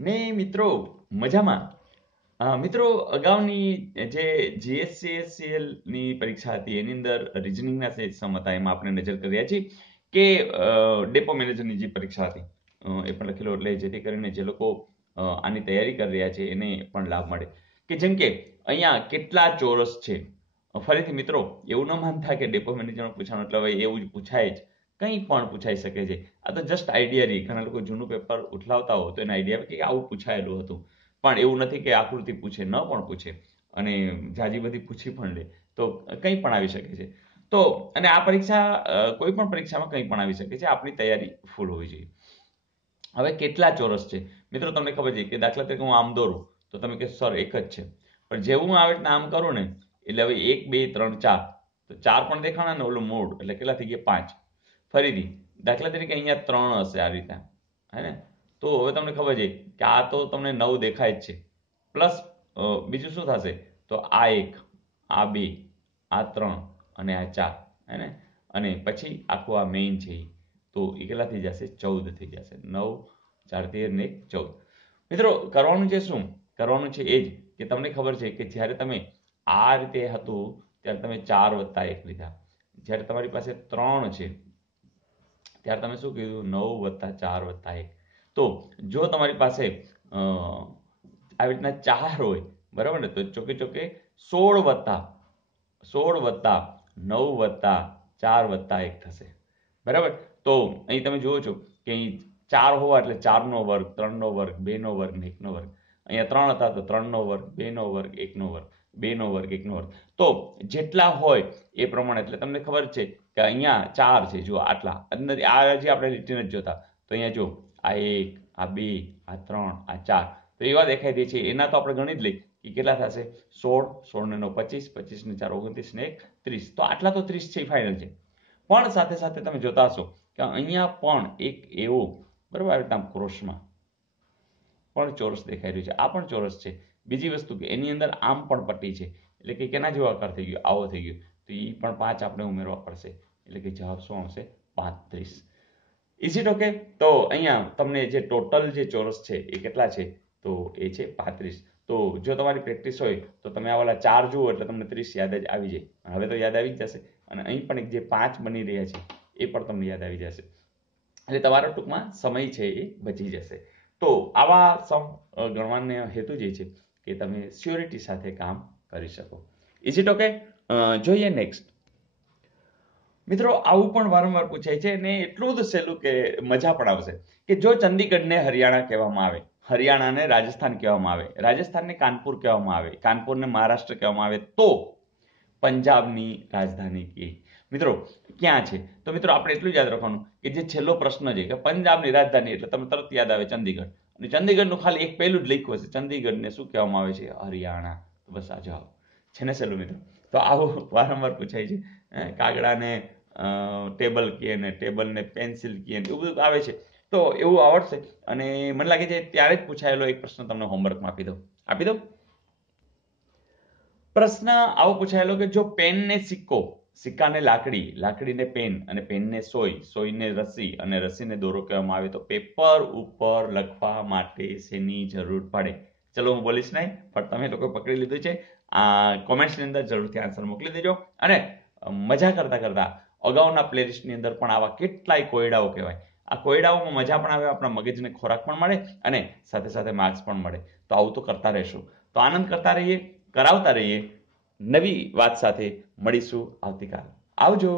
ને મિત્રો મજામાં. મિત્રો અગાઉની જે જીએસસીએસસીએલ ની પરીક્ષા હતી એની અંદર રિઝનિંગના સેશન હતા, એમાં આપણે નજર કર્યા છીએ કે ડેપો મેનેજરની જે પરીક્ષા હતી એ પણ લખેલો, એટલે જેથી કરીને જે લોકો આની તૈયારી કરી રહ્યા છે એને પણ લાભ મળે. કે જેમ કે અહીંયા કેટલા ચોરસ છે. ફરીથી મિત્રો એવું ન માનતા કે ડેપો મેનેજરમાં પૂછવાનું એટલે હવે એવું જ પૂછાય જ, કંઈ પણ પૂછાઈ શકે છે. આ તો જસ્ટ આઈડિયા રહી. ઘણા લોકો જૂનું પેપર ઉઠલાવતા હોય તો એને આઈડિયા કે આવું પૂછાયેલું હતું, પણ એવું નથી કે આકૃતિ પૂછે, ન પણ પૂછે અને જાજી બધી પૂછી પણ લે તો કંઈ પણ આવી શકે છે. તો અને આ પરીક્ષા કોઈ પણ પરીક્ષામાં કંઈ પણ આવી શકે છે. આપણી તૈયારી ફૂલ હોવી જોઈએ. હવે કેટલા ચોરસ છે મિત્રો તમને ખબર છે કે દાખલા તરીકે હું આમ દોરું તો તમે કહેશો સર એક જ છે, પણ જેવું હું આવી રીતના આમ કરું ને એટલે હવે 1 2 3 4 તો 4 પણ દેખાણા ને ઓલું મૂળ એટલે કેટલા થઈ ગયા 5. ફરીથી દાખલા તરીકે અહીંયા 3 હશે આ રીતના, હે ને? તો હવે તમને ખબર છે કે આ તો તમને 9 દેખાય જ છે, પ્લસ બીજું શું થશે તો આ 1 આ 2 આ 3 અને આ 4, હે ને? અને પછી આખું આ મેઇન છે તો એ કેટલા થઈ જશે 14 થઈ જશે. 9 4 13 ને 1 14. મિત્રો કરવાનું છે શું? કરવાનું છે એ જ કે તમને ખબર છે કે જ્યારે તમે આ રીતે હતું ત્યારે તમે 4 વત્તા 1 લીધા, જ્યારે તમારી પાસે 3 છે ત્યારે તમે શું કીધું 9 વત્તા 4 વત્તા 1. તો જો તમારી પાસે આવી રીતના 4 હોય બરાબર ને, તો ચોકે ચોકે 16 વત્તા 9 વત્તા 4 વત્તા 1 થશે, બરાબર? તો અહીં તમે જુઓ છો કે અહીં 4 હોવા એટલે 4નો વર્ગ 3નો વર્ગ 2નો વર્ગ ને 1નો વર્ગ. અહીંયા 3 હતા તો 3નો વર્ગ 2નો વર્ગ 1નો વર્ગ 2નો વર્ગ 1નો વર્ગ. તો જેટલા હોય એ પ્રમાણે, એટલે તમને ખબર છે કે અહીંયા 4 છે, જો આટલા અંદર આ જે આપણે લીટી નથી જોતા તો અહીંયા જો આ 1 આ 2 આ 3 આ 4 તો એવા દેખાઈ દે છે. એના તો આપણે ગણી જ લઈ કે કેટલા થશે 16 16 ને 9 25 25 ને 4 29 ને 1 30. તો આટલા તો 30 છે, ફાઇનલ છે. પણ સાથે સાથે તમે જોતા હશો કે અહીંયા પણ એક એવો બરાબર આવી રીતના ક્રોસમાં પણ ચોરસ દેખાઈ રહ્યું છે. આ પણ ચોરસ છે. બીજી વસ્તુ કે એની અંદર આમ પણ પટ્ટી છે, એટલે કે કેના જેવો આકાર થઈ ગયો આવો થઈ ગયો, તો એ પણ 5 આપણે ઉમેરવા પડશે, એટલે કે જવાબ શું આવશે 35. Is it okay? તો અહીંયા તમને જે ટોટલ જે ચોરસ છે એ કેટલા છે તો એ છે 35. તો જો તમારી પ્રેક્ટિસ હોય તો તમે આ વાલા 4 જુઓ એટલે તમને 30 યાદ જ આવી જાય. હવે તો યાદ આવી જ જશે. અને અહીં પણ એક જે 5 બની રહ્યા છે એ પણ તમને યાદ આવી જશે, એટલે તમારો ટૂંકમાં સમય છે એ બચી જશે. તો આવા સમ ગણવાનો હેતુ જે છે કે તમે સ્યોરિટી સાથે કામ કરી શકો. Is it okay? જોઈએ નેક્સ્ટ. મિત્રો આવું પણ વારંવાર પૂછાય છે અને એટલું જ સહેલું કે મજા પણ આવશે કે જો ચંદીગઢને હરિયાણા કહેવામાં આવે, હરિયાણાને રાજસ્થાન કહેવામાં આવે, રાજસ્થાનને કાનપુર કહેવામાં આવે, કાનપુરને મહારાષ્ટ્ર કહેવામાં આવે, તો પંજાબની રાજધાની કઈ? મિત્રો ક્યાં છે? તો મિત્રો આપણે એટલું યાદ રાખવાનું કે જે છેલ્લો પ્રશ્ન છે કે પંજાબની રાજધાની એટલે તમને તરત યાદ આવે ચંદીગઢ, અને ચંદીગઢનું ખાલી એક પહેલું જ લખ્યું હશે, ચંદીગઢને શું કહેવામાં આવે છે? હરિયાણા. તો બસ આ જવાબ છે ને સહેલું મિત્રો. તો આવું વારંવાર પૂછાય છે. કાગડાને ટેબલ કહે ને ટેબલને પેન્સિલ કહે, એવું બધું આવે છે. તો એવું આવડશે અને મને લાગે છે ત્યારે જ પૂછાયેલો એક પ્રશ્ન તમને હોમવર્કમાં આપી દઉં. પ્રશ્ન આવો પૂછાયેલો કે જો પેનને સિક્કો, સિક્કાને લાકડી, લાકડીને પેન અને પેનને સોય, સોયને રસ્સી અને રસ્સીને દોરો કહેવામાં આવે તો પેપર ઉપર લખવા માટે શેની જરૂર પડે? ચલો હું બોલીશ નહીં, પણ તમે લોકો પકડી લીધું છે. કોમેન્ટ્સની અંદર જરૂરથી આન્સર મોકલી દેજો. અને મજા કરતા કરતા અગાઉના પ્લેલિસ્ટની અંદર પણ આવા કેટલાય કોયડાઓ કહેવાય. આ કોયડાઓમાં મજા પણ આવે, આપણા મગજને ખોરાક પણ મળે અને સાથે સાથે માર્ક્સ પણ મળે. તો આવું તો કરતા રહેશું. તો આનંદ કરતા રહીએ, કરાવતા રહીએ. નવી વાત સાથે મળીશું આવતીકાલ. આવજો.